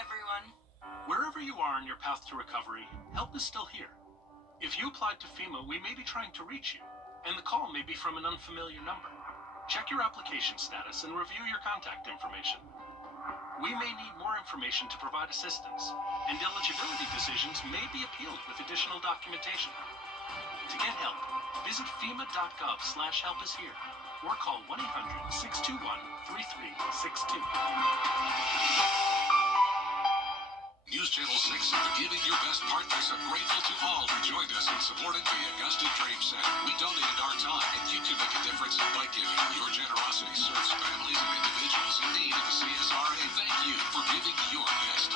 everyone. Wherever you are in your path to recovery, help is still here. If you applied to FEMA, we may be trying to reach you, and the call may be from an unfamiliar number. Check your application status and review your contact information. We may need more information to provide assistance, and eligibility decisions may be appealed with additional documentation. To get help, visit fema.gov/helpishere or call 1-800-621-3362. News Channel 6 and the Giving Your Best partners are grateful to all who joined us in supporting the Augusta Dream Center. We donated our time, and you can make a difference by giving. Your generosity serves families and individuals in need of the CSRA. Thank you for giving your best.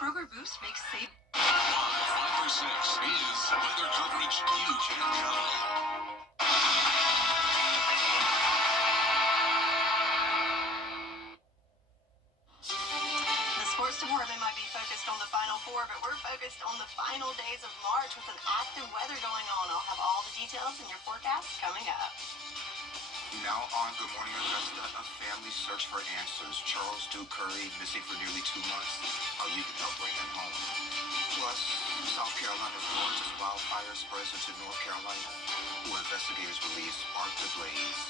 Kroger Boost makes save. 5 or 6 is weather coverage you can count on. Department might be focused on the Final Four, but we're focused on the final days of March with some active weather going on. I'll have all the details in your forecast coming up. Now on Good Morning Augusta, a family search for answers. Charles Duke Curry missing for nearly 2 months. How you can help bring him home. Plus, South Carolina's largest wildfire spreads into North Carolina, who investigators release sparked the blaze.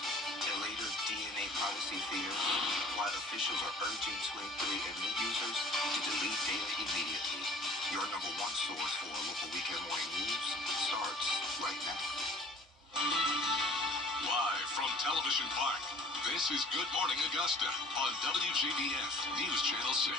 And later, DNA privacy fears, why officials are urging 23 andme users to delete data immediately. Your number one source for local weekend morning news starts right now. Live from Television Park, this is Good Morning Augusta on WJBF News Channel 6.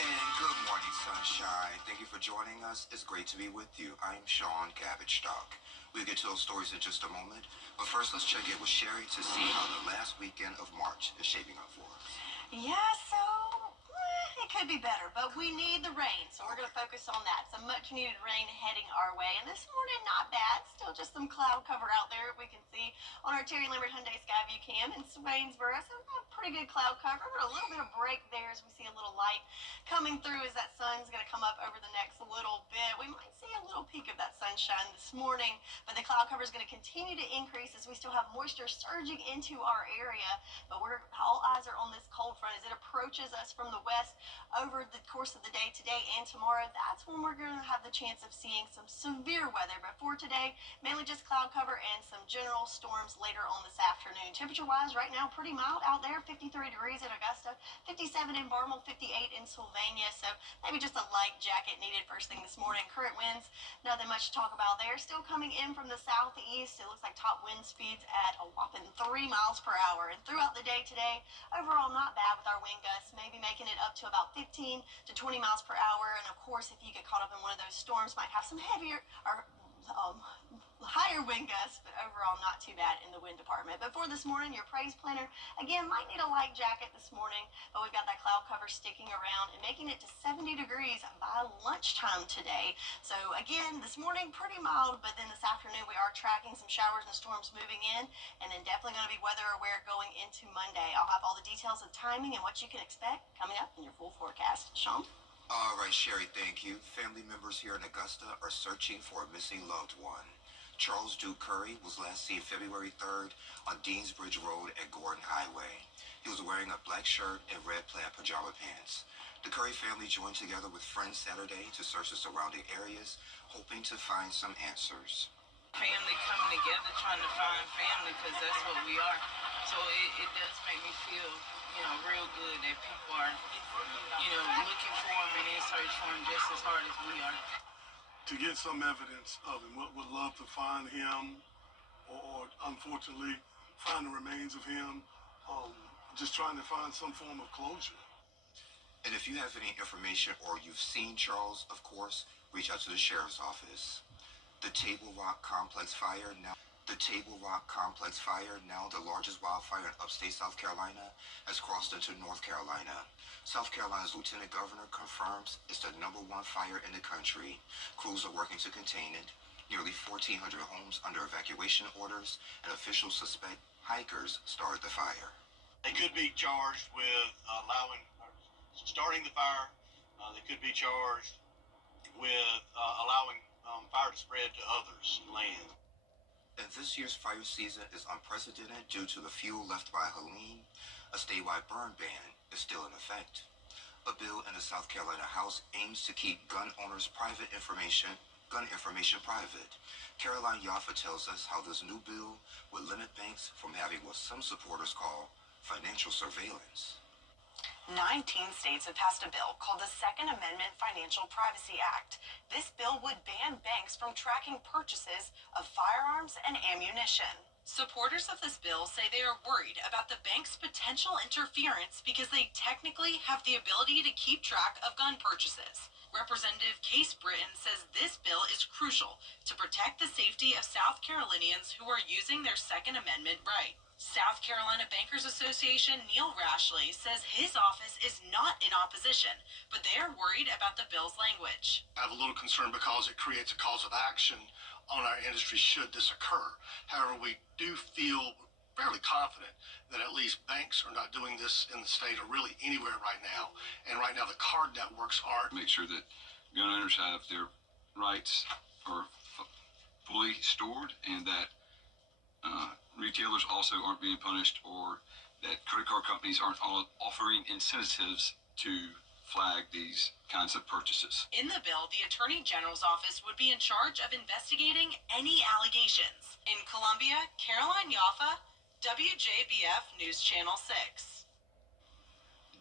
And good morning, sunshine. Thank you for joining us. It's great to be with you. I'm Sean Cabbage-Stock. We'll get to those stories in just a moment. But first, let's check in with Sherry to see how the last weekend of March is shaping up for us. Yeah, so it could be better, but we need the rain, so we're going to focus on that. Some much-needed rain heading our way, and this morning, not bad. Still just some cloud cover out there we can see on our Terry Lambert Hyundai Skyview cam in Swainsboro. So pretty good cloud cover, but a little bit of break there as we see a little light coming through as that sun's going to come up over the next little bit. We might see a little peek of that sunshine this morning, but the cloud cover is going to continue to increase as we still have moisture surging into our area. But all eyes are on this cold front as it approaches us from the west over the course of the day today and tomorrow. That's when we're going to have the chance of seeing some severe weather. But for today, mainly just cloud cover and some general storms later on this afternoon. Temperature-wise, right now, pretty mild out there. 53 degrees in Augusta, 57 in Barmel, 58 in Sylvania. So maybe just a light jacket needed first thing this morning. Current winds, nothing much to talk about there. Still coming in from the southeast. It looks like top wind speeds at a whopping 3 miles per hour. And throughout the day today, overall not bad with our wind gusts, maybe making it up to about 15 to 20 miles per hour. And of course, if you get caught up in one of those storms, might have some heavier or higher wind gusts, but overall not too bad in the wind department. But for this morning, your praise planner, again, might need a light jacket this morning, but we've got that cloud cover sticking around and making it to 70 degrees by lunchtime today. So again, this morning, pretty mild, but then this afternoon, we are tracking some showers and storms moving in, and then definitely going to be weather aware going into Monday. I'll have all the details of timing and what you can expect coming up in your full forecast. Sean? All right, Sherry, thank you. Family members here in Augusta are searching for a missing loved one. Charles Duke Curry was last seen February 3rd on Deansbridge Road at Gordon Highway. He was wearing a black shirt and red plaid pajama pants. The Curry family joined together with friends Saturday to search the surrounding areas, hoping to find some answers. Family coming together, trying to find family, because that's what we are. So it does make me feel, real good that people are, looking for him and in search for him just as hard as we are. To get some evidence of him, would love to find him, or unfortunately, find the remains of him. Just trying to find some form of closure. And if you have any information or you've seen Charles, of course, reach out to the sheriff's office. The Table Rock Complex fire, now the largest wildfire in upstate South Carolina, has crossed into North Carolina. South Carolina's Lieutenant Governor confirms it's the #1 fire in the country. Crews are working to contain it. Nearly 1,400 homes under evacuation orders, and officials suspect hikers started the fire. They could be charged with starting the fire. They could be charged with allowing fire to spread to others' land. And this year's fire season is unprecedented due to the fuel left by Helene. A statewide burn ban is still in effect. A bill in the South Carolina House aims to keep gun owners' gun information private. Caroline Yaffa tells us how this new bill would limit banks from having what some supporters call financial surveillance. 19 states have passed a bill called the Second Amendment Financial Privacy Act. This bill would ban banks from tracking purchases of firearms and ammunition. Supporters of this bill say they are worried about the bank's potential interference because they technically have the ability to keep track of gun purchases. Representative Case Britton says this bill is crucial to protect the safety of South Carolinians who are using their Second Amendment right. South Carolina Bankers Association Neil Rashley says his office is not in opposition, but they are worried about the bill's language. I have a little concern because it creates a cause of action on our industry should this occur. However, we do feel fairly confident that at least banks are not doing this in the state or really anywhere right now. And right now the card networks aren't. Make sure that gun owners have their rights are fully stored and that retailers also aren't being punished or that credit card companies aren't offering incentives to flag these kinds of purchases. In the bill, the Attorney General's office would be in charge of investigating any allegations. In Columbia, Caroline Yaffa, WJBF News Channel 6.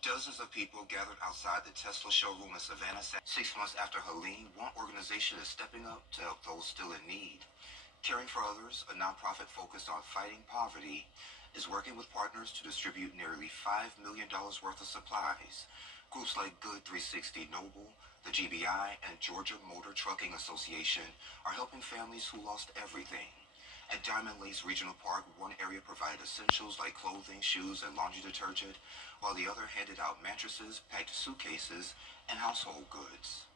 Dozens of people gathered outside the Tesla showroom in Savannah 6 months after Helene. One organization is stepping up to help those still in need. Caring for Others, a nonprofit focused on fighting poverty, is working with partners to distribute nearly $5 million worth of supplies. Groups like Good 360 Noble, the GBI, and Georgia Motor Trucking Association are helping families who lost everything. At Diamond Lakes Regional Park, one area provided essentials like clothing, shoes, and laundry detergent, while the other handed out mattresses, packed suitcases, and household goods.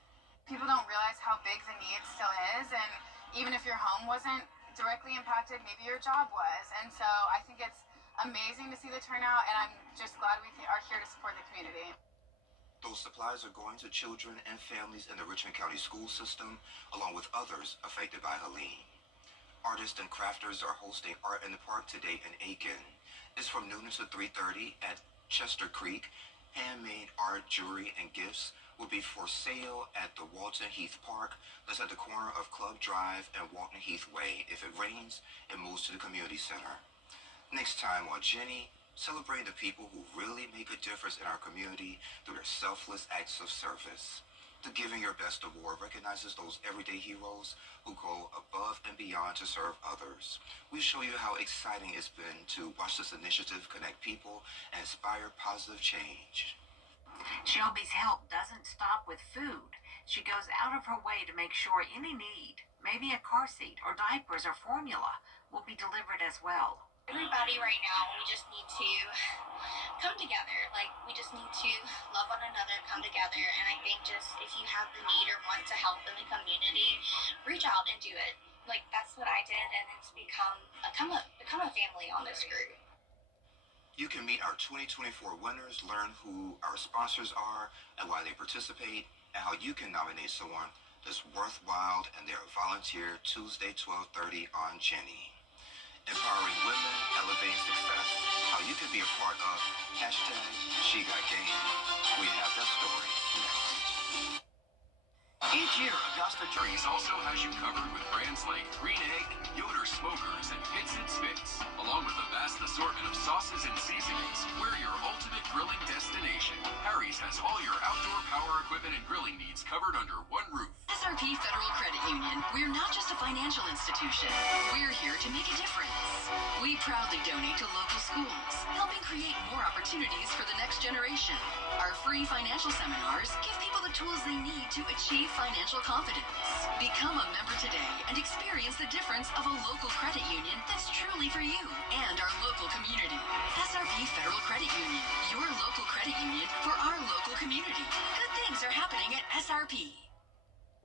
People don't realize how big the need still is, and even if your home wasn't directly impacted, maybe your job was. And so I think it's amazing to see the turnout, and I'm just glad we are here to support the community. Those supplies are going to children and families in the Richmond County school system, along with others affected by Helene. Artists and crafters are hosting Art in the Park today in Aiken. It's from noon to 3:30 at Chester Creek. Handmade art, jewelry, and gifts will be for sale at the Walton Heath Park. That's at the corner of Club Drive and Walton Heath Way. If it rains, it moves to the community center. Next time on Jenny, celebrating the people who really make a difference in our community through their selfless acts of service. The Giving Your Best Award recognizes those everyday heroes who go above and beyond to serve others. We show you how exciting it's been to watch this initiative connect people and inspire positive change. Shelby's help doesn't stop with food. She goes out of her way to make sure any need, maybe a car seat or diapers or formula, will be delivered as well. Everybody right now, we just need to come together. Like, we just need to love one another, come together. And I think just if you have the need or want to help in the community, reach out and do it. Like, that's what I did, and it's become a family on this group. You can meet our 2024 winners, learn who our sponsors are and why they participate, and how you can nominate someone that's worthwhile and they're a volunteer Tuesday, 12:30 on Jenny. Empowering women, elevating success. How you can be a part of #SheGotGame. We have that story next. Each year, Augusta Juries also has you covered with brands like Green Egg, Yoder Smokers, and Hits and Spits, along with a vast assortment of sauces and seasonings. We're your ultimate grilling destination. Harry's has all your outdoor power equipment and grilling needs covered under one roof. SRP Federal Credit Union. We're not just a financial institution. We're here to make a difference. We proudly donate to local schools, helping create more opportunities for the next generation. Our free financial seminars give people the tools they need to achieve financial confidence. Become a member today and experience the difference of a local credit union that's truly for you and our local community. SRP Federal Credit Union, your local credit union for our local community. Good things are happening at SRP.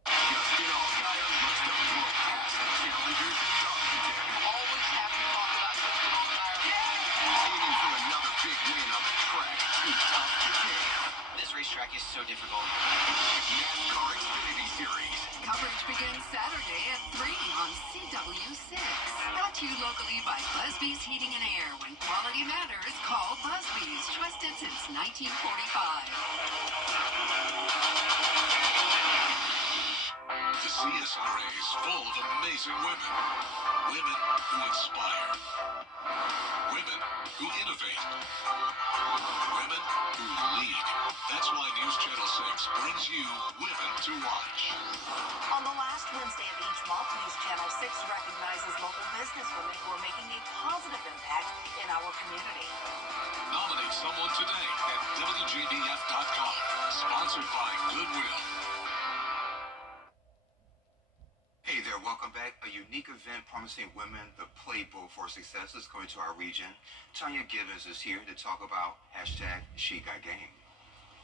Justin Allgaier must have looked past the challengers in Darlington. Always happy to talk about Justin Allgaier. Aiming for another big win on the track. Too tough to take. This racetrack is so difficult. NASCAR Xfinity Series. Coverage begins Saturday at 3 on CW6. Brought to you locally by Busby's Heating and Air. When quality matters, call Busby's. Trusted since 1945. The CSRA is full of amazing women. Women who inspire. Women who innovate. Women who lead. That's why News Channel 6 brings you Women to Watch. On the last Wednesday of each month, News Channel 6 recognizes local businesswomen who are making a positive impact in our community. Nominate someone today at WJBF.com. Sponsored by Goodwill. Hey there, welcome back. A unique event promising women the playbook for success is coming to our region. Tanya Gibbons is here to talk about hashtag She Got Game.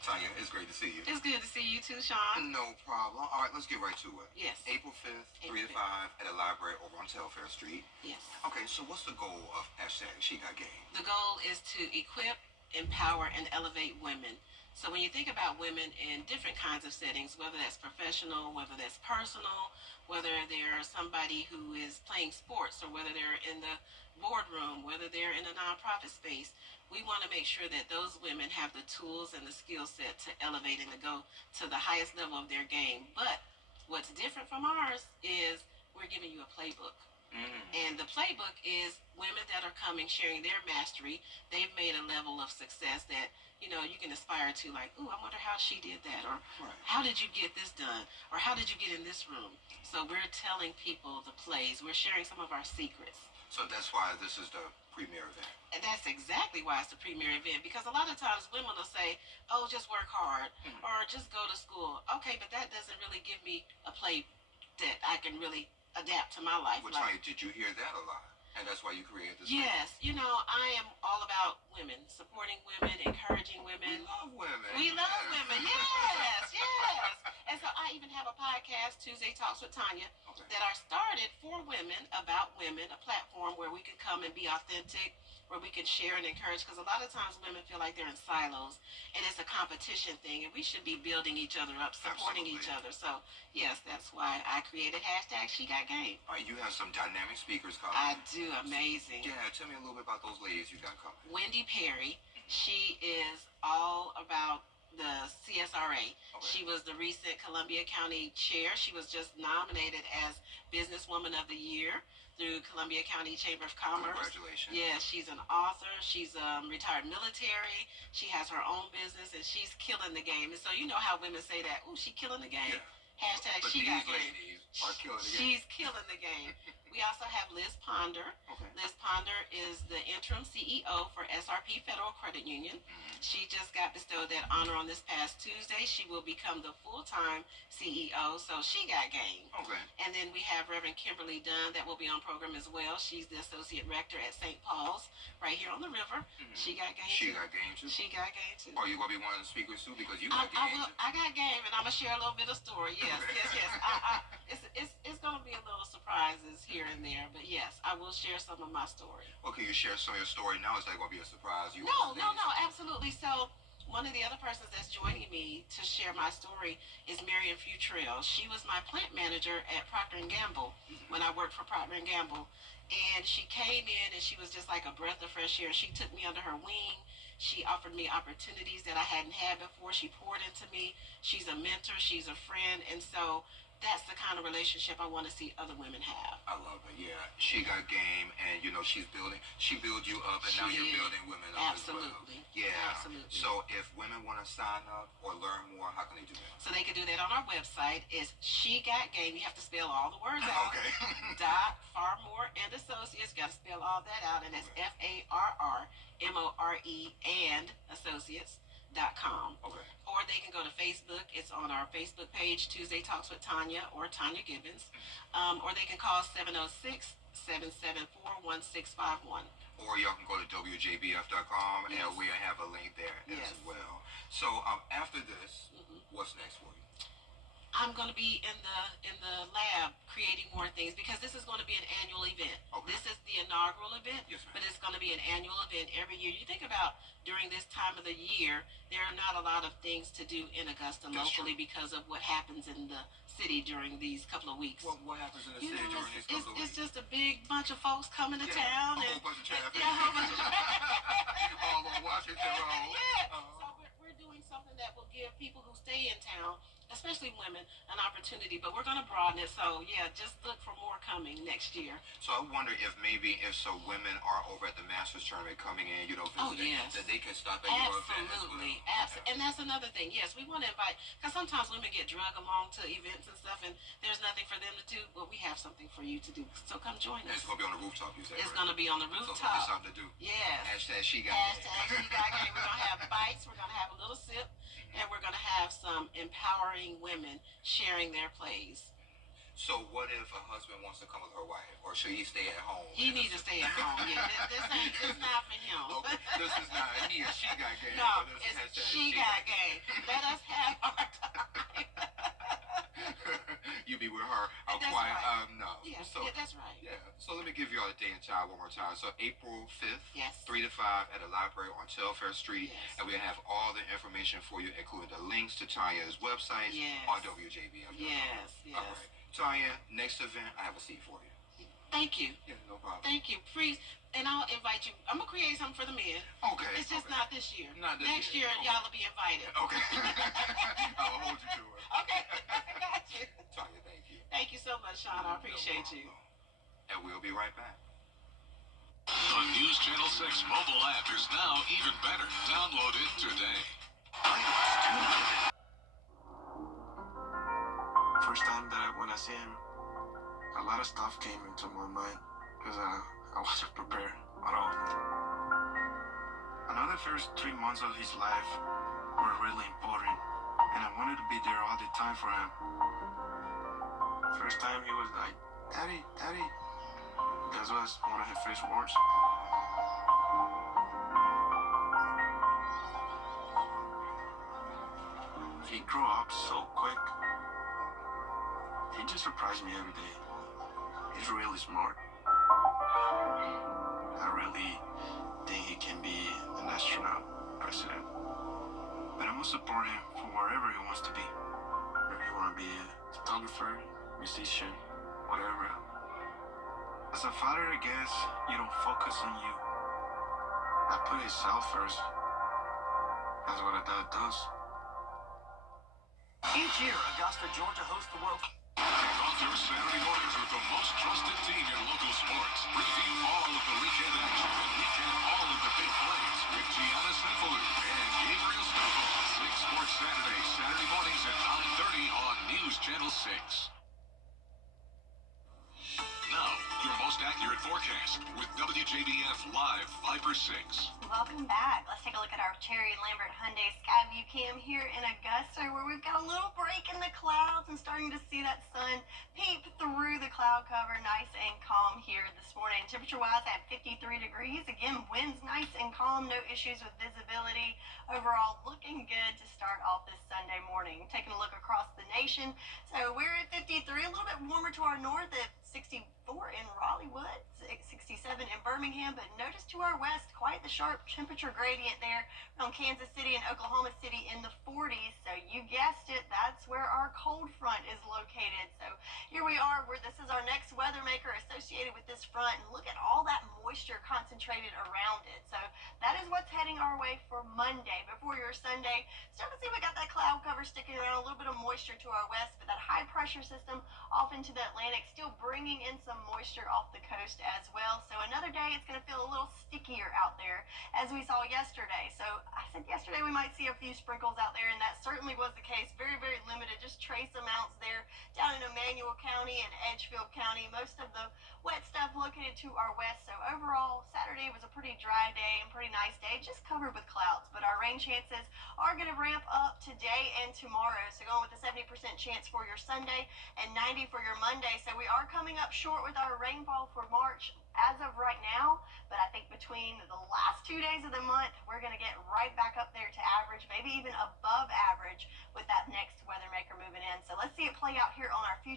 Tanya, it's great to see you. It's good to see you too, Sean. No problem. All right, let's get right to it. Yes. April 5th, 3 to 5 at a library over on Telfair Street. Yes. Okay, so what's the goal of hashtag She Got Game? The goal is to equip, empower, and elevate women. So when you think about women in different kinds of settings, whether that's professional, whether that's personal, whether they're somebody who is playing sports, or whether they're in the boardroom, whether they're in a nonprofit space, we want to make sure that those women have the tools and the skill set to elevate and to go to the highest level of their game. But what's different from ours is we're giving you a playbook. And the playbook is women that are coming, sharing their mastery. They've made a level of success that, you know, you can aspire to, like, ooh, I wonder how she did that, or how did you get this done, or how did you get in this room? So we're telling people the plays. We're sharing some of our secrets. So that's why this is the premier event. And that's exactly why it's the premier event, because a lot of times women will say, oh, just work hard, or just go to school. Okay, but that doesn't really give me a play that I can really adapt to my life. Well, Tanya, did you hear that a lot? And that's why you created this. Yes, you know, I am all about women, supporting women, encouraging women. We love women. We love women, yes, yes. And so I even have a podcast, Tuesday Talks with Tanya, that I started for women, about women, a platform where we can come and be authentic, where we can share and encourage, because a lot of times women feel like they're in silos, and it's a competition thing, and we should be building each other up, supporting each other. So, yes, that's why I created hashtag She Got Game. All right, you have some dynamic speakers coming. I do, amazing. Yeah, tell me a little bit about those ladies you got coming. Wendy Perry, she is all about the CSRA. She was the recent Columbia County Chair. She was just nominated as Businesswoman of the Year through Columbia County Chamber of Commerce. Congratulations. Yeah, she's an author. She's retired military. She has her own business, and she's killing the game. And so you know how women say that, ooh, she killing the game. Yeah. Hashtag But She these Got Game. ladies are killing the game. She's killing the game. We also have Liz Ponder. Liz Ponder is the interim CEO for SRP Federal Credit Union. She just got bestowed that honor on this past Tuesday. She will become the full-time CEO, so she got game. And then we have Reverend Kimberly Dunn that will be on program as well. She's the associate rector at St. Paul's, right here on the river. She got game She too. got game too? She got game too. Are you going to be one of the speakers too? Because you got game too. I got game, and I'm going to share a little bit of story. Yes, yes. It's going to be a little surprises here and there, but yes, I will share some of my story. Well, can you share some of your story now? Is that going to be a surprise? No, absolutely. So one of the other persons that's joining me to share my story is Marion Futrell. She was my plant manager at Procter & Gamble when I worked for Procter & Gamble. And she came in and she was just like a breath of fresh air. She took me under her wing. She offered me opportunities that I hadn't had before. She poured into me. She's a mentor. She's a friend. And so that's the kind of relationship I want to see other women have. I love it, yeah. She got game, and, you know, she built you up, and now you're building women up as well. Absolutely. Yeah. Absolutely. So if women want to sign up or learn more, how can they do that? So they can do that on our website. It's She Got Game. You have to spell all the words out. Okay. Dot Farmore and Associates. Got to spell all that out, and it's FARRMORE and Associates.com. Okay. Or they can go to Facebook. It's on our Facebook page, Tuesday Talks with Tanya or Tanya Gibbons. Or they can call 706-774-1651. Or y'all can go to WJBF.com, and we have a link there as well. So after this, what's next for you? I'm going to be in the lab creating more things because this is going to be an annual event. Okay. This is the inaugural event, Yes, ma'am. but it's going to be an annual event every year. You think about during this time of the year, there are not a lot of things to do in Augusta That's locally because of what happens in the city during these couple of weeks. What happens in the You city know, during these couple of it's weeks? just a big bunch of folks coming to Yeah, town a and whole bunch of traffic. yeah, a whole bunch of traffic. All on Washington Road. Yeah. So we're doing something that will give people who stay in town, especially women, an opportunity. But we're going to broaden it. So yeah, just look for more coming next year. So I wonder if maybe if some women are over at the Masters tournament coming in, visiting, yes. that they can stop at your event as well. Absolutely. And that's another thing. Yes, we want to invite, because sometimes women get drug along to events and stuff, and there's nothing for them to do. Well, we have something for you to do. So come join us. It's going to be on the rooftop, you said, It's right? going to be on the So rooftop. it's something to do. Yes. Hashtag she got Hashtag she got game. We're going to have bites. We're going to have a little sip. And we're going to have some empowering women sharing their plays. So what if a husband wants to come with her wife, or should he stay at home? He needs to stay at home. Yeah, this not for him. Okay, this is not he or she got game. No, but this is it's hashtag she got game. Let us have our time. You be with her. That's Quiet. right. No. Yeah, So that's right. yeah. So let me give you all the day and time one more time. So April 5th, Yes. 3 to 5 at the library on Telfair Street, Yes. and we'll have all the information for you, including the links to Tanya's website Yes. on WJBF. Yes, yes. All right. Tanya, next event, I have a seat for you. Thank you. Yeah, no problem. Thank you. Please, and I'll invite you. I'm going to create something for the men. Okay. It's just okay. not this year. Not this Next year. year, Okay. y'all will be invited. Okay. I'll hold you to it. Okay. I got you. Tanya, thank you. Thank you so much, Sean. I appreciate you. And we'll be right back. The News Channel 6 mobile app is now even better. Download it today. First time that when I see him, a lot of stuff came into my mind because I wasn't prepared at all. I know the first 3 months of his life were really important, and I wanted to be there all the time for him. First time he was like, "Daddy, Daddy." That was one of his first words. He grew up so quick. He just surprised me every day. He's really smart. I really think he can be an astronaut, president. But I must support him for wherever he wants to be. If he want to be a photographer, musician, whatever. As a father, I guess you don't focus on you. I put his self first. That's what a dad does. Each year, Augusta, Georgia hosts the World Kick off your Saturday mornings with the most trusted team in local sports. Review all of the weekend action and recap all of the big plays with Gianna Sniffaloo and Gabriel Stoffel. 6 Sports Saturday, Saturday mornings at 9:30 on News Channel 6. Now, your most accurate forecast with WJBF Live Viper 6. Welcome back. Let's take a look at our Cherry Lambert Hyundai Skyview Cam here in Augusta, where we've got a little break in the clouds and starting to see that sun peep through the cloud cover. Nice and calm here this morning. Temperature-wise at 53 degrees. Again, winds nice and calm. No issues with visibility. Overall, looking good to start off this Sunday morning. Taking a look across the nation. So we're at 53, a little bit warmer to our north at 64 in Raleighwood, 67 in Birmingham, but notice to our west, quite the sharp temperature gradient there around Kansas City and Oklahoma City in the 40s. So you guessed it, that's where our cold front is located. So here we are, where this is our next weather maker associated with this front, and look at all that moisture concentrated around it. So that is what's heading our way for Monday. Before your Sunday, start to see we got that cloud cover sticking around, a little bit of moisture to our west, but that high pressure system off into the Atlantic still bringing in some moisture off the coast as well. So another day it's going to feel a little stickier out there as we saw yesterday. So I said yesterday we might see a few sprinkles out there, and that certainly was the case. Very, very limited, just trace amounts there down in Emmanuel County and Edgefield County. Most of the wet stuff located to our west. So overall, Saturday was a pretty dry day and pretty nice day, just covered with clouds. But our rain chances are going to ramp up today and tomorrow. So going with a 70% chance for your Sunday and 90 for your Monday. So we are coming up short with our rainfall for March as of right now, but I think between the last 2 days of the month, we're going to get right back up there to average, maybe even above average with that next weather maker moving in. So let's see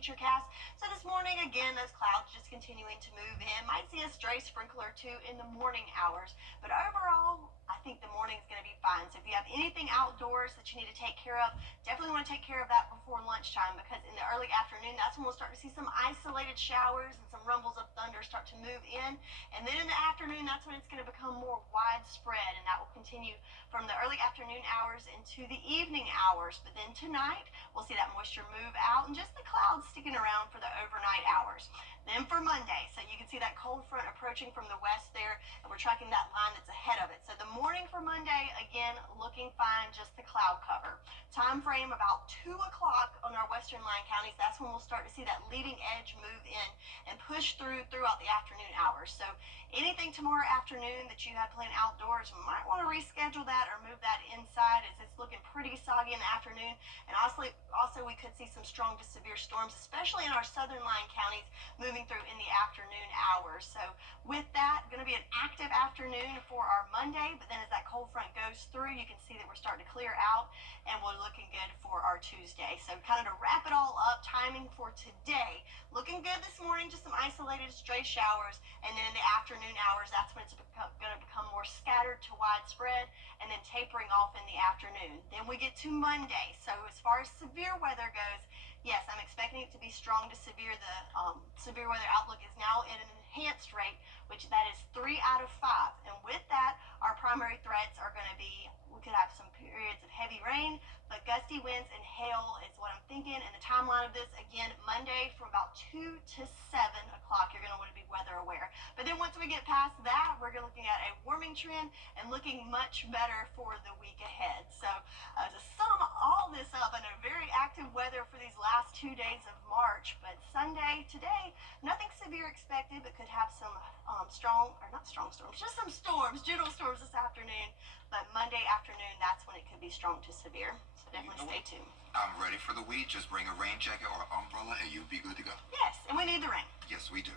Futurecast. So this morning, again, those clouds just continuing to move in. Might see a stray sprinkle or two in the morning hours, but overall, I think the morning is going to be fine. So if you have anything outdoors that you need to take care of, definitely want to take care of that before lunchtime, because in the early afternoon, that's when we'll start to see some isolated showers and some rumbles of thunder start to move in. And then in the afternoon, that's when it's going to become more widespread, and that will continue from the early afternoon hours into the evening hours. But then tonight, we'll see that moisture move out and just the clouds sticking around for the overnight hours. Then for Monday, so you can see that cold front approaching from the west there, and we're tracking that line that's ahead of it. So the morning for Monday, again, looking fine, just the cloud cover. Time frame about 2 o'clock on our western line counties. That's when we'll start to see that leading edge move in and push throughout the afternoon hours. So anything tomorrow afternoon that you have planned outdoors, you might want to reschedule that or move that inside, as it's looking pretty soggy in the afternoon. And also we could see some strong to severe storms, especially in our southern line counties, moving through in the afternoon hours. So with that, going to be an active afternoon for our Monday, but then as that cold front goes through, you can see that we're starting to clear out, and we're looking good for our Tuesday. So kind of to wrap it all up, timing for today, looking good this morning, just some isolated stray showers, and then in the afternoon hours, that's when it's going to become more scattered to widespread, and then tapering off in the afternoon. Then we get to Monday. So as far as severe weather goes, yes, I'm expecting it to be strong to severe. The severe weather outlook is now at an enhanced rate, which that is 3 out of 5. And with that, our primary threats are going to be, we could have some periods of heavy rain, but gusty winds and hail is what I'm thinking. And the timeline of this, again, Monday from about 2 to 7 o'clock, you're going to want to be weather aware. But then once we get past that, we're looking at a warming trend and looking much better for the week ahead. So to sum all this up, in a very active weather for these last 2 days of March, but Sunday, today, nothing severe expected, but could have some not strong storms, just some storms, general storms this afternoon. But Monday afternoon, that's when it could be strong to severe. So definitely stay tuned. I'm ready for the week. Just bring a rain jacket or umbrella and you'll be good to go. Yes, and we need the rain. Yes, we do.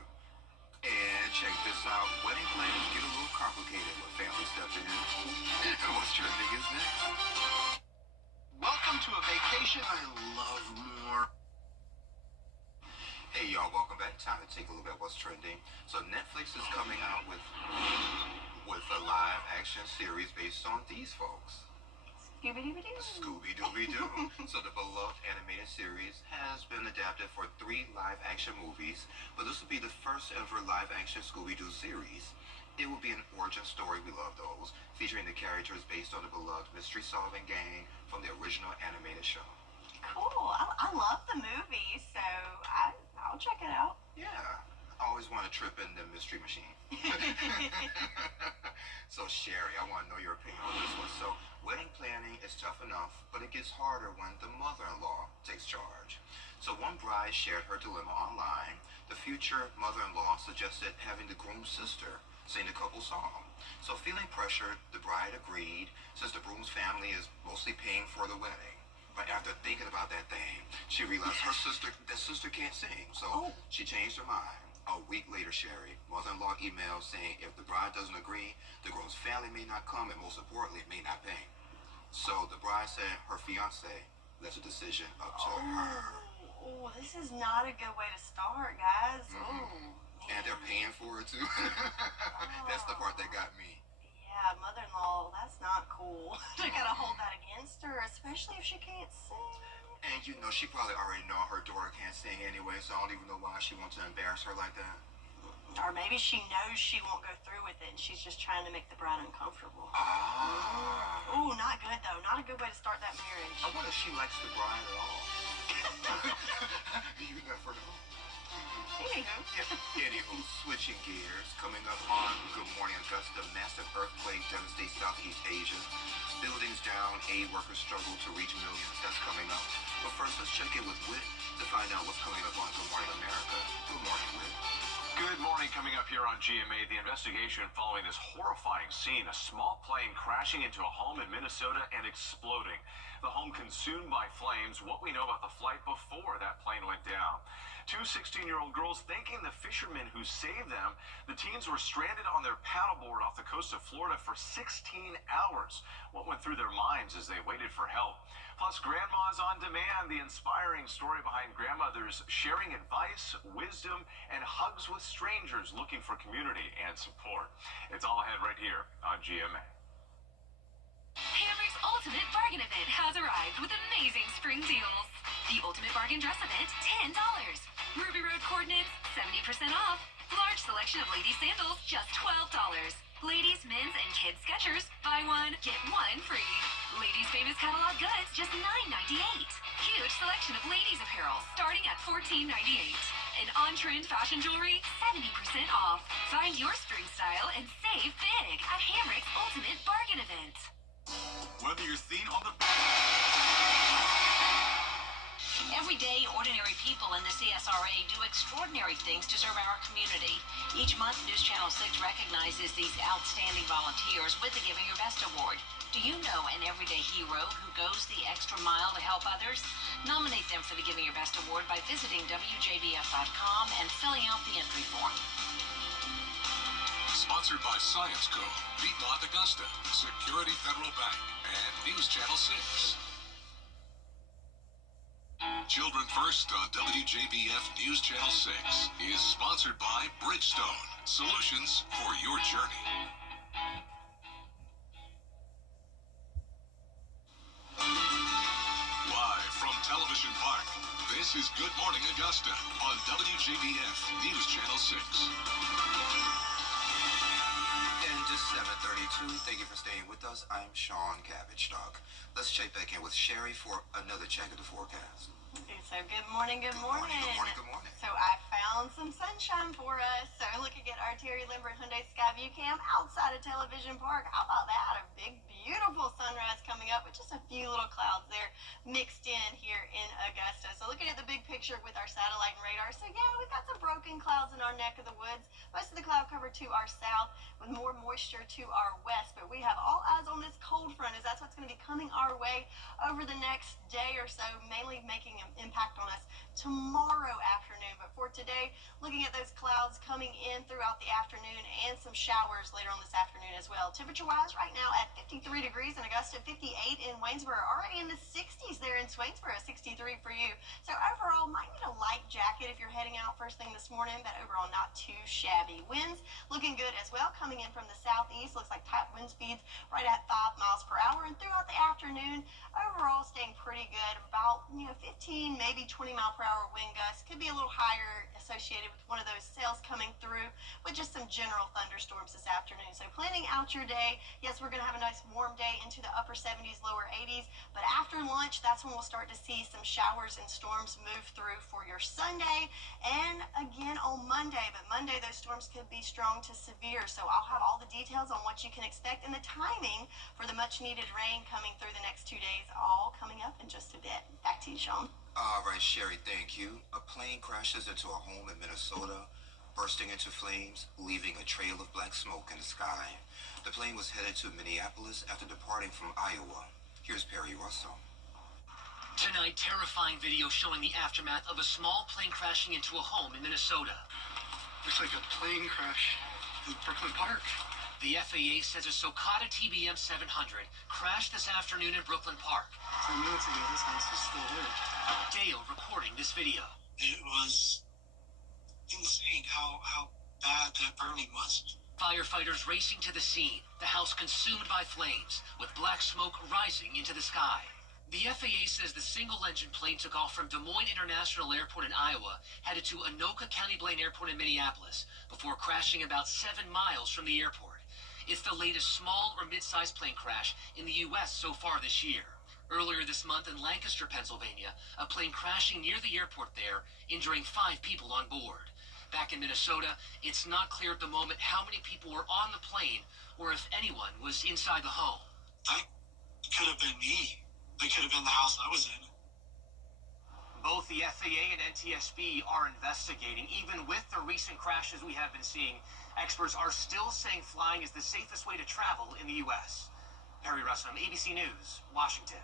And check this out. Wedding plans get a little complicated when family steps in. What's trending is next. Welcome to a vacation I love more. Hey y'all, welcome back. Time to take a look at what's trending. So Netflix is coming out with a live action series based on these folks. Scooby-Dooby-Doo. Scooby-Dooby-Doo. So the beloved animated series has been adapted for 3 live action movies, but this will be the first ever live action Scooby-Doo series. It will be an origin story, we love those, featuring the characters based on the beloved mystery solving gang from the original animated show. Cool. I love the movie, so I'll check it out. Yeah. I always want to trip in the mystery machine. So Sherry, I want to know your opinion on this one. So wedding planning is tough enough, but it gets harder when the mother-in-law takes charge. So one bride shared her dilemma online. The future mother-in-law suggested having the groom's sister sing the couple song. So feeling pressured, the bride agreed, since the groom's family is mostly paying for the wedding. But after thinking about that thing, she realized her sister can't sing. So she changed her mind. A week later, Sherry, mother-in-law emailed saying if the bride doesn't agree, the groom's family may not come, and most importantly, may not pay. So the bride said her fiance left the decision up to her. Oh, this is not a good way to start, guys. And they're paying for it too. That's the part that got me. Yeah, mother-in-law, that's not cool. They gotta hold that against her, especially if she can't sing. And you know, she probably already know her daughter can't sing anyway, so I don't even know why she wants to embarrass her like that. Or maybe she knows she won't go through with it and she's just trying to make the bride uncomfortable. Oh, not good though. Not a good way to start that marriage. I wonder if she likes the bride at all. You never know. Anywho, switching gears, coming up on Good Morning Augusta, massive earthquake devastates Southeast Asia. Buildings down, aid workers struggle to reach millions. That's coming up. But first, let's check in with Whit to find out what's coming up on Good Morning America. Good morning, Whit. Good morning. Coming up here on GMA, the investigation following this horrifying scene, a small plane crashing into a home in Minnesota and exploding. The home consumed by flames. What we know about the flight before that plane went down. 2 16-year-old girls thanking the fishermen who saved them. The teens were stranded on their paddleboard off the coast of Florida for 16 hours. What went through their minds as they waited for help? Plus, Grandma's on Demand, the inspiring story behind grandmothers sharing advice, wisdom, and hugs with strangers looking for community and support. It's all ahead right here on GMA. Hamrick's Ultimate Bargain Event has arrived with amazing spring deals. The Ultimate Bargain Dress Event, $10. Ruby Road Coordinates, 70% off. Large selection of ladies' sandals, just $12. Ladies, men's, and kids' Skechers, buy one, get one free. Ladies' famous catalog goods, just $9.98. Huge selection of ladies' apparel, starting at $14.98. And on-trend fashion jewelry, 70% off. Find your spring style and save big at Hamrick's Ultimate Bargain Event. Whether you're seen on the... Every day, ordinary people in the CSRA do extraordinary things to serve our community. Each month, News Channel 6 recognizes these outstanding volunteers with the Giving Your Best Award. Do you know an everyday hero who goes the extra mile to help others? Nominate them for the Giving Your Best Award by visiting WJBF.com and filling out the entry form. Sponsored by Science Co., Piedmont Augusta, Security Federal Bank, and News Channel 6. Children First on WJBF News Channel 6 is sponsored by Bridgestone, solutions for your journey. Live from Television Park, this is Good Morning Augusta on WJBF News Channel 6. And just 7:32. Thank you for staying with us. I'm Sean Cabbage Dog. Let's check back in with Sherry for another check of the forecast. Okay, so good morning, good morning. Good morning, good morning. So I found some sunshine for us. So looking at our Terry Lambert Hyundai Skyview Cam outside of Television Park. How about that? A big, beautiful sunrise coming up with just a few little clouds there mixed in here in Augusta. So looking at the big picture with our satellite and radar. So yeah, we've got some broken clouds in our neck of the woods. Most of the cloud cover to our south with more moisture to our west. But we have all eyes on this cold front as that's what's going to be coming our way over the next day or so, mainly making an impact on us tomorrow afternoon. But for today, looking at those clouds coming in throughout the afternoon and some showers later on this afternoon as well. Temperature-wise, right now at 53 degrees in Augusta, 58 in Waynesboro, already in the 60s there in Swainsboro, 63 for you. So overall, might need a light jacket if you're heading out first thing this morning, but overall not too shabby. Winds looking good as well, coming in from the southeast. Looks like top wind speeds right at 5 miles per hour. And throughout the afternoon, overall staying pretty good, about 15, maybe 20 mile per hour wind gusts. Could be a little higher associated with one of those cells coming through with just some general thunderstorms this afternoon. So planning out your day, yes, we're going to have a nice warm day into the upper 70s, lower 80s, but after lunch, that's when we'll start to see some showers and storms move through for your Sunday and again on Monday. But Monday, those storms could be strong to severe. So I'll have all the details on what you can expect and the timing for the much needed rain coming through the next 2 days, all coming up in just a bit. Back to you, Sean. All right, Sherry, thank you. A plane crashes into a home in Minnesota, bursting into flames, leaving a trail of black smoke in the sky. The plane was headed to Minneapolis after departing from Iowa. Here's Perry Russell. Tonight, terrifying video showing the aftermath of a small plane crashing into a home in Minnesota. Looks like a plane crash in Brooklyn Park. The FAA says a Socata TBM 700 crashed this afternoon in Brooklyn Park. 10 minutes ago, this house was still there. Dale recording this video. It was insane how bad that burning was. Firefighters racing to the scene, the house consumed by flames, with black smoke rising into the sky. The FAA says the single-engine plane took off from Des Moines International Airport in Iowa, headed to Anoka County Blaine Airport in Minneapolis, before crashing about 7 miles from the airport. It's the latest small or mid-sized plane crash in the U.S. so far this year. Earlier this month in Lancaster, Pennsylvania, a plane crashing near the airport there, injuring 5 people on board. Back in Minnesota, it's not clear at the moment how many people were on the plane or if anyone was inside the home. That could have been me. That could have been the house I was in. Both the FAA and NTSB are investigating. Even with the recent crashes we have been seeing, experts are still saying flying is the safest way to travel in the U.S. Perry Russell, ABC News, Washington.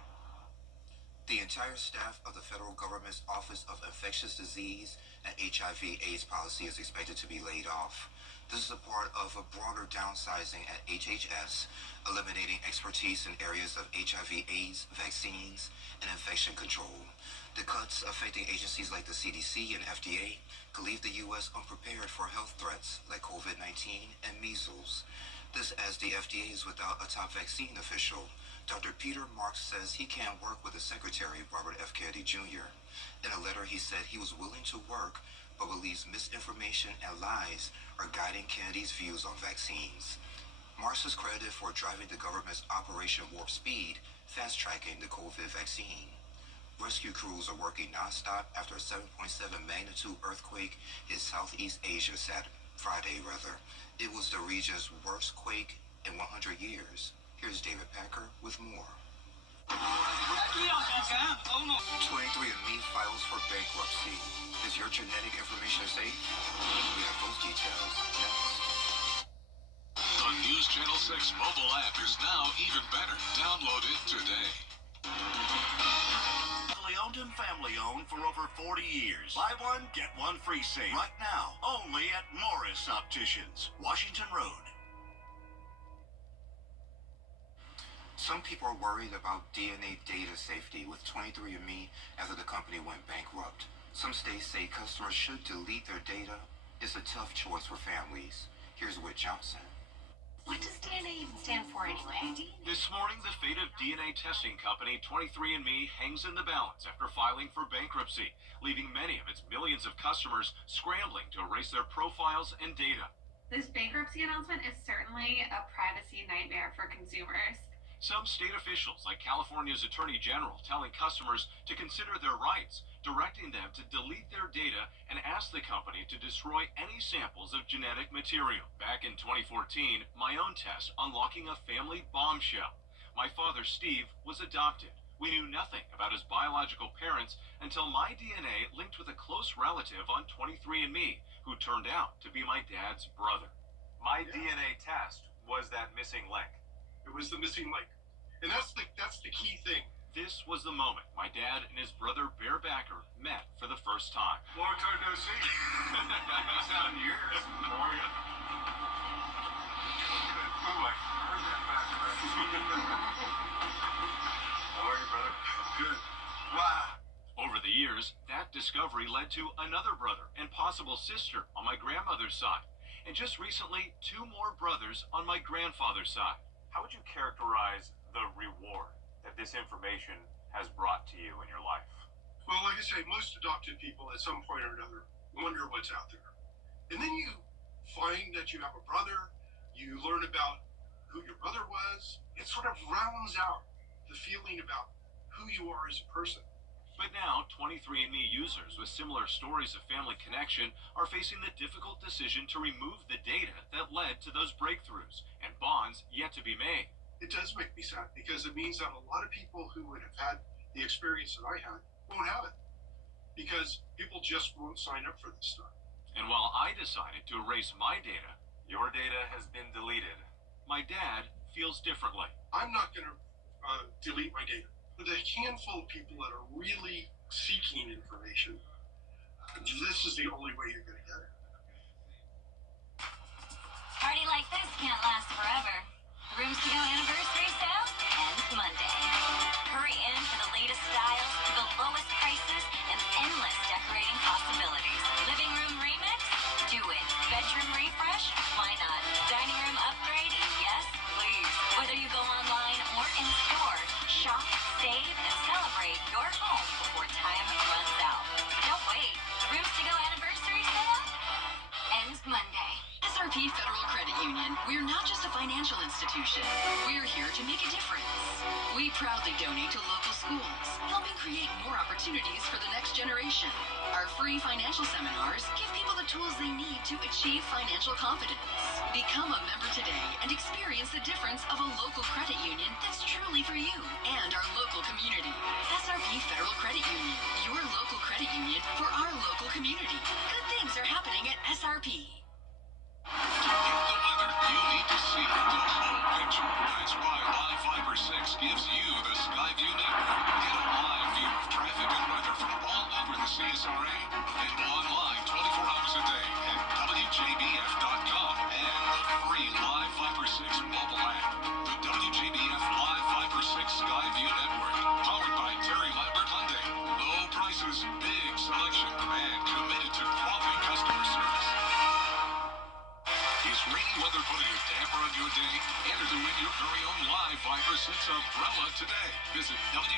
The entire staff of the federal government's Office of Infectious Disease and HIV/AIDS policy is expected to be laid off. This is a part of a broader downsizing at HHS, eliminating expertise in areas of HIV/AIDS, vaccines, and infection control. The cuts affecting agencies like the CDC and FDA could leave the U.S. unprepared for health threats like COVID-19 and measles. This as the FDA is without a top vaccine official. Dr. Peter Marks says he can't work with the Secretary, Robert F. Kennedy Jr. In a letter, he said he was willing to work, but believes misinformation and lies are guiding Kennedy's views on vaccines. Marks is credited for driving the government's Operation Warp Speed, fast-tracking the COVID vaccine. Rescue crews are working nonstop after a 7.7 magnitude earthquake hit Southeast Asia Friday. It was the region's worst quake in 100 years. Here's David Packer with more. 23andMe files for bankruptcy. Is your genetic information safe? We have those details next. The News Channel 6 mobile app is now even better. Download it today. Owned and family owned for over 40 years. Buy one, get one free sale. Right now, only at Morris Opticians, Washington Road. Some people are worried about DNA data safety with 23andMe after the company went bankrupt. Some states say customers should delete their data. It's a tough choice for families. Here's Whit Johnson. What does DNA even stand for anyway? This morning, the fate of DNA testing company 23andMe hangs in the balance after filing for bankruptcy, leaving many of its millions of customers scrambling to erase their profiles and data. This bankruptcy announcement is certainly a privacy nightmare for consumers. Some state officials, like California's Attorney General, telling customers to consider their rights, directing them to delete their data and ask the company to destroy any samples of genetic material. Back in 2014, my own test unlocking a family bombshell. My father, Steve, was adopted. We knew nothing about his biological parents until my DNA linked with a close relative on 23andMe, who turned out to be my dad's brother. My DNA test was that missing link. It was the missing link. And that's the key thing. This was the moment my dad and his brother Bear Backer met for the first time. Long time no see. 7 years. How are you? Good. Ooh, I heard that back. How are you, brother? Good. Wow. Over the years, that discovery led to another brother and possible sister on my grandmother's side. And just recently, 2 more brothers on my grandfather's side. How would you characterize the reward that this information has brought to you in your life? Well, like I say, most adopted people at some point or another wonder what's out there. And then you find that you have a brother, you learn about who your brother was. It sort of rounds out the feeling about who you are as a person. But now, 23andMe users with similar stories of family connection are facing the difficult decision to remove the data that led to those breakthroughs and bonds yet to be made. It does make me sad because it means that a lot of people who would have had the experience that I had won't have it because people just won't sign up for this stuff. And while I decided to erase my data, your data has been deleted. My dad feels differently. I'm not going to delete my data. For the handful of people that are really seeking information, this is the only way you're going to get it. Party like this can't last forever. The Rooms to Go anniversary sale ends Monday. Hurry in for the latest styles, the lowest prices, and endless decorating possibilities. Living room remix? Do it. Bedroom refresh? Why not? Dining room upgrade? Yes, please. Whether you go online or in store, shop, save, and celebrate your home before time runs out. Don't wait. The Rooms to Go anniversary sale ends Monday. SRP Federal Credit Union. We're not just a financial institution. We're here to make a difference. We proudly donate to local schools, helping create more opportunities for the next generation. Our free financial seminars give people the tools they need to achieve financial confidence. Become a member today and experience the difference of a local credit union that's truly for you and our local community. SRP Federal Credit Union, your local credit union for our local community. Good things are happening at SRP. To get the weather, you need to see the whole picture. That's why Live Fiber 6 gives you the Skyview network. Get a live view of traffic and weather from all over the CSRA. Available online 24 hours a day at WJBF.com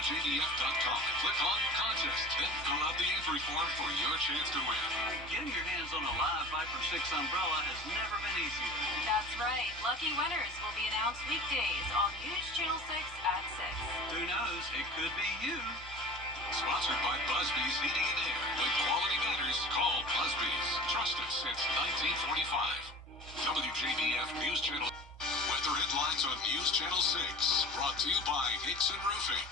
WJBF.com and click on Contest. Then fill out the entry form for your chance to win. Getting your hands on a live Viper 6 umbrella has never been easier. That's right. Lucky winners will be announced weekdays on News Channel 6 at 6. Who knows? It could be you. Sponsored by Busby's Heating and Air. When quality matters, call Busby's. Trusted since 1945. WJBF News Channel. Weather headlines on News Channel 6. Brought to you by Hickson Roofing.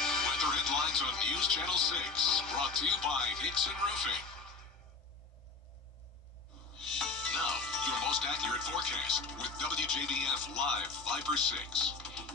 Weather headlines on News Channel 6. Brought to you by Hickson Roofing. Now, your most accurate forecast with WJBF Live Viper 6.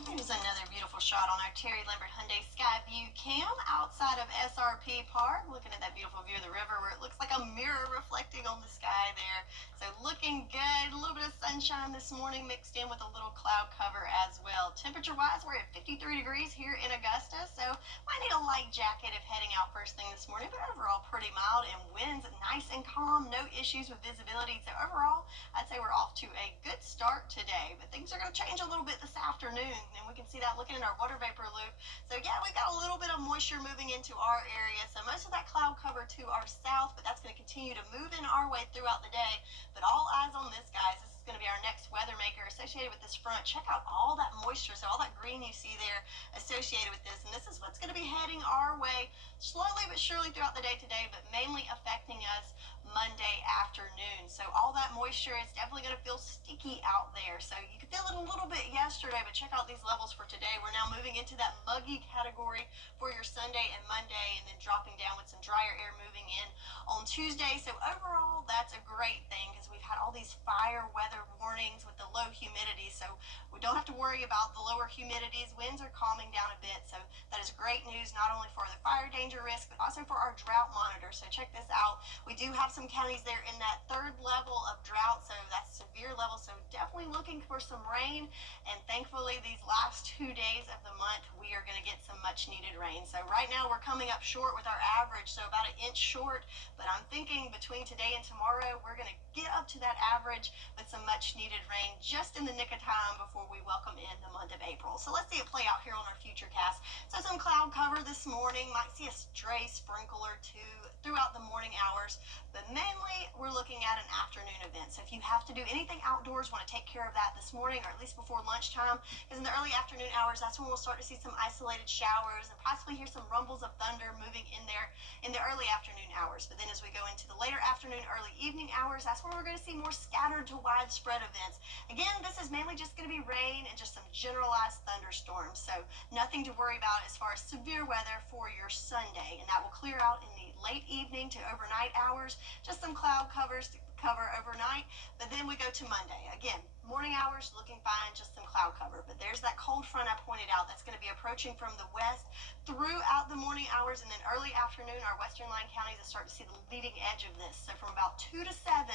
Here's another beautiful shot on our Terry Lambert Hyundai Skyview cam outside of SRP Park. Looking at that beautiful view of the river where it looks like a mirror reflecting on the sky there. So looking good. A little bit of sunshine this morning mixed in with a little cloud cover as well. Temperature-wise, we're at 53 degrees here in Augusta, so might need a light jacket if heading out first thing this morning, but overall pretty mild and winds nice and calm. No issues with visibility. So overall, I'd say we're off to a good start today, but things are going to change a little bit this afternoon, and we can see that looking at our water vapor loop. So yeah, we've got a little bit of moisture moving into our area, so most of that cloud cover to our south, but that's going to continue to move in our way throughout the day. But all eyes on this, guys. This is going to be our next weather maker associated with this front. Check out all that moisture, so all that green you see there associated with this, and this is what's going to be heading our way slowly but surely throughout the day today, but mainly affecting us Monday afternoon. So all that moisture is definitely going to feel sticky out there. So you could feel it a little bit yesterday, but check out these levels for today. We're now moving into that muggy category for your Sunday and Monday, and then dropping down with some drier air moving in on Tuesday. So overall, that's a great thing because we've had all these fire weather warnings with the low humidity. So we don't have to worry about the lower humidities. Winds are calming down a bit. So that is great news, not only for the fire danger risk, but also for our drought monitor. So check this out. We do have some counties there in that third level of drought, so that's severe level, so definitely looking for some rain, and thankfully these last 2 days of the month we are going to get some much needed rain. So right now we're coming up short with our average, so about 1 inch short, but I'm thinking between today and tomorrow we're going to get up to that average with some much needed rain just in the nick of time before we welcome in the month of April. So let's see it play out here on our future cast. So some cloud cover this morning, might see a stray sprinkle or two throughout the morning hours, but mainly we're looking at an afternoon event. So if you have to do anything outdoors, want to take care of that this morning or at least before lunchtime, because in the early afternoon hours, that's when we'll start to see some isolated showers and possibly hear some rumbles of thunder moving in there in the early afternoon hours. But then as we go into the later afternoon, early evening hours, that's when we're going to see more scattered to widespread events. Again, this is mainly just going to be rain and just some generalized thunderstorms. So nothing to worry about as far as severe weather for your Sunday, and that will clear out in the late evening to overnight hours. Just some cloud covers to cover overnight, but then we go to Monday. Again, morning hours looking fine, just some cloud cover, but there's that cold front I pointed out that's going to be approaching from the west throughout the morning hours, and then early afternoon our western line counties will start to see the leading edge of this. So from about 2 to 7,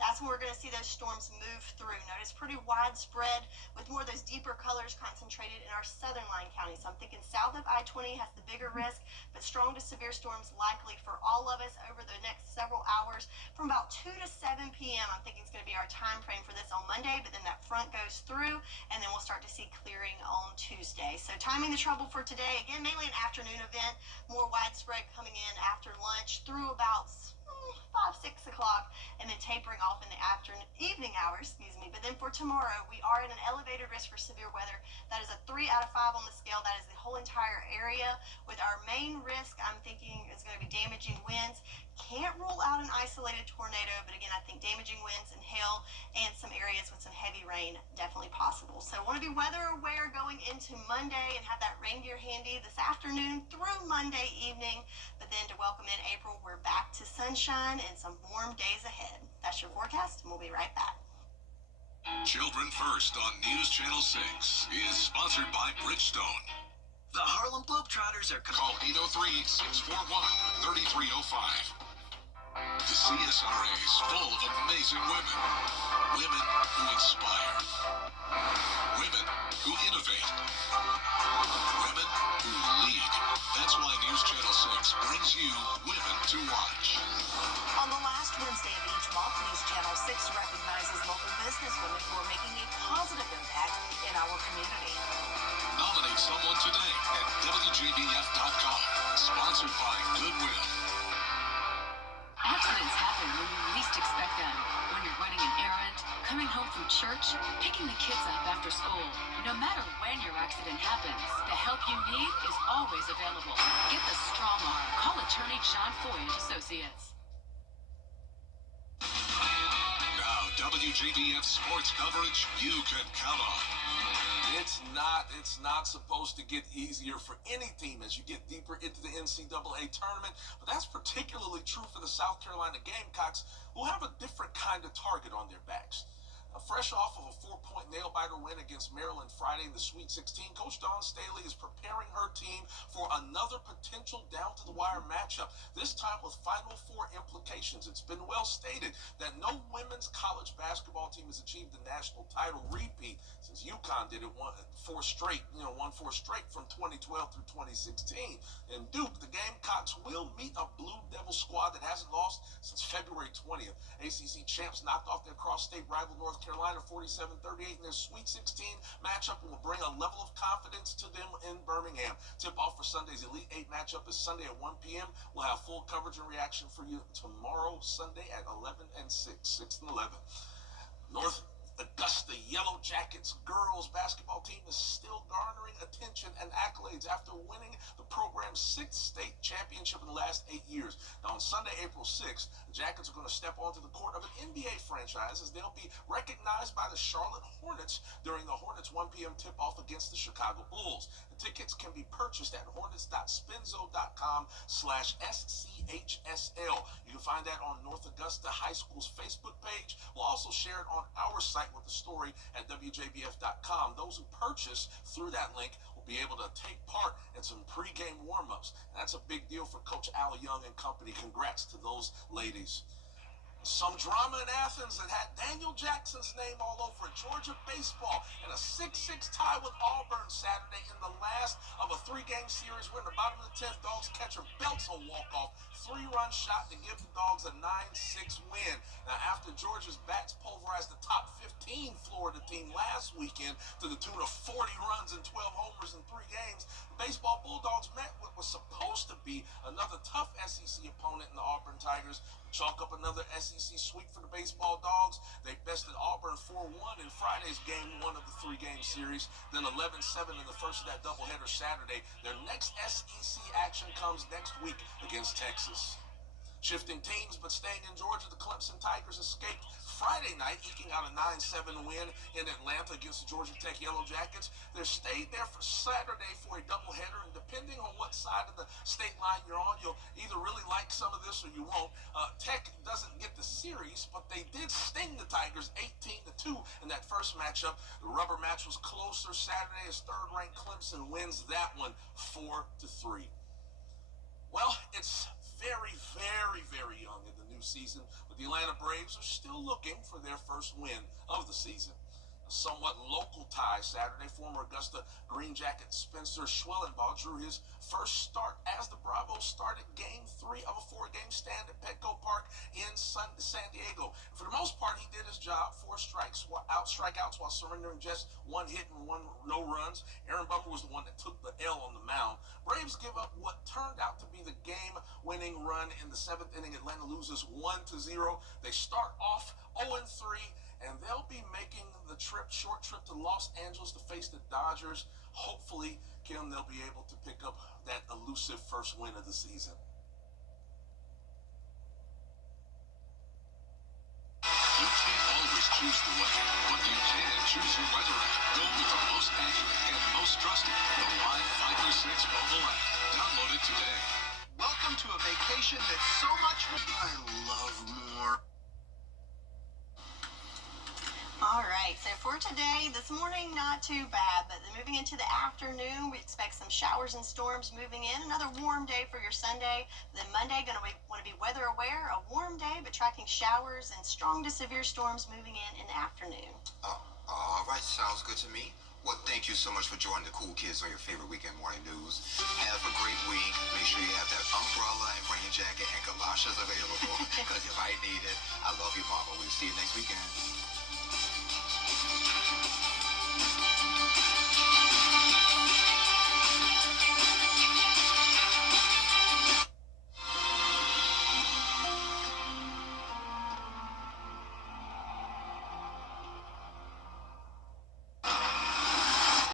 that's when we're going to see those storms move through. Notice pretty widespread with more of those deeper colors concentrated in our southern line counties. So I'm thinking south of I-20 has the bigger risk, but strong to severe storms likely for all of us over the next several hours. From about 2 to 7 p.m. I'm thinking it's going to be our time frame for this on Monday, but then that front goes through, and then we'll start to see clearing on Tuesday. So timing the trouble for today, again, mainly an afternoon event, more widespread coming in after lunch through about 5, 6 o'clock, and then tapering off in the evening hours, But then for tomorrow, we are at an elevated risk for severe weather. That is a 3 out of 5 on the scale. That is the whole entire area. With our main risk, I'm thinking is going to be damaging winds. Can't rule out an isolated tornado, but again, I think damaging winds and hail and some areas with some heavy rain definitely possible. So want to be weather aware going into Monday and have that rain gear handy this afternoon through Monday evening. But then to welcome in April, we're back to sunshine and some warm days ahead. That's your forecast, and we'll be right back. Children First on News Channel 6 is sponsored by Bridgestone. The Harlem Globetrotters are... Call 803-641-3305. The CSRA is full of amazing women. Women who inspire. Women who innovate. Women who lead. That's why News Channel 6 brings you Women to Watch. On the last Wednesday of each month, News Channel 6 recognizes local businesswomen who are making a positive impact in our community. Now Nominate someone today at WJBF.com. Sponsored by Goodwill. Accidents happen when you least expect them. When you're running an errand, coming home from church, picking the kids up after school. No matter when your accident happens, the help you need is always available. Get the strong arm. Call attorney John Foy and Associates. Now, WJBF sports coverage you can count on. It's not supposed to get easier for any team as you get deeper into the NCAA tournament, but that's particularly true for the South Carolina Gamecocks, who have a different kind of target on their backs. Fresh off of a 4-point nail-biter win against Maryland Friday in the Sweet 16, Coach Dawn Staley is preparing her team for another potential down-to-the-wire matchup, this time with Final Four implications. It's been well stated that no women's college basketball team has achieved the national title repeat since UConn did it won four straight from 2012 through 2016. In Duke, the Gamecocks will meet a Blue Devil squad that hasn't lost since February 20th. ACC champs knocked off their cross-state rival North Carolina 47-38 in their Sweet 16 matchup and will bring a level of confidence to them in Birmingham. Tip-off for Sunday's Elite 8 matchup is Sunday at 1 p.m. We'll have full coverage and reaction for you tomorrow, Sunday at 11 and 6 and 11. North Augusta Yellow Jackets girls basketball team is still garnering attention and accolades after winning the program's 6th state championship in the last 8 years. Now on Sunday, April 6th, the Jackets are going to step onto the court of an NBA franchise as they'll be recognized by the Charlotte Hornets during the Hornets 1 p.m. tip-off against the Chicago Bulls. The tickets can be purchased at hornets.spinzo.com/SCHSL. You can find that on North Augusta High School's Facebook page. We'll also share it on our site with the story at WJBF.com. Those who purchase through that link will be able to take part in some pregame warm-ups. And that's a big deal for Coach Al Young and company. Congrats to those ladies. Some drama in Athens that had Daniel Jackson's name all over it. Georgia baseball in a 6-6 tie with Auburn Saturday in the last of a 3-game series. We're in the bottom of the 10th. Dogs catcher belts a walk-off 3-run shot to give the Dogs a 9-6 win. Now, after Georgia's bats pulverized the top 15 Florida team last weekend to the tune of 40 runs and 12 homers in 3 games, the baseball Bulldogs met what was supposed to be another tough SEC opponent in the Auburn Tigers. Chalk up another SEC sweep for the baseball Dogs. They bested Auburn 4-1 in Friday's game 1 of the 3-game series, then 11-7 in the first of that doubleheader Saturday. Their next SEC action comes next week against Texas. Shifting teams, but staying in Georgia, the Clemson Tigers escaped Friday night, eking out a 9-7 win in Atlanta against the Georgia Tech Yellow Jackets. They're stayed there for Saturday for a doubleheader, and depending on what side of the state line you're on, you'll either really like some of this or you won't. Tech doesn't get the series, but they did sting the Tigers 18-2 in that first matchup. The rubber match was closer Saturday as third-ranked Clemson wins that one 4-3. Well, it's very, very, very young in the new season, but the Atlanta Braves are still looking for their first win of the season. A somewhat local tie Saturday, former Augusta Green Jacket Spencer Schwellenbaugh drew his first start as the Bravos started Game 3 of a 4-game stand at Petco Park in San Diego. For the most part, he did his job, 4 strikeouts while surrendering just 1 hit and 1 no runs. Aaron Bummer was the one that took the L on the mound. Braves give up what turned out to be the game-winning run in the 7th inning. Atlanta loses 1-0. They start off 0-3. And they'll be making the short trip to Los Angeles to face the Dodgers. Hopefully, Kim, they'll be able to pick up that elusive first win of the season. You can't always choose the weather, but you can choose your weather app. Go with the most accurate and most trusted, the Live 536 mobile app. Download it today. Welcome to a vacation that's so much more. I love more. All right, so for today, this morning, not too bad, but moving into the afternoon, we expect some showers and storms moving in. Another warm day for your Sunday. Then Monday, want to be weather aware, a warm day, but tracking showers and strong to severe storms moving in the afternoon. All right, sounds good to me. Well, thank you so much for joining the cool kids on your favorite weekend morning news. Have a great week. Make sure you have that umbrella and rain jacket and galoshes available because you might need it. I love you, Mama. We'll see you next weekend.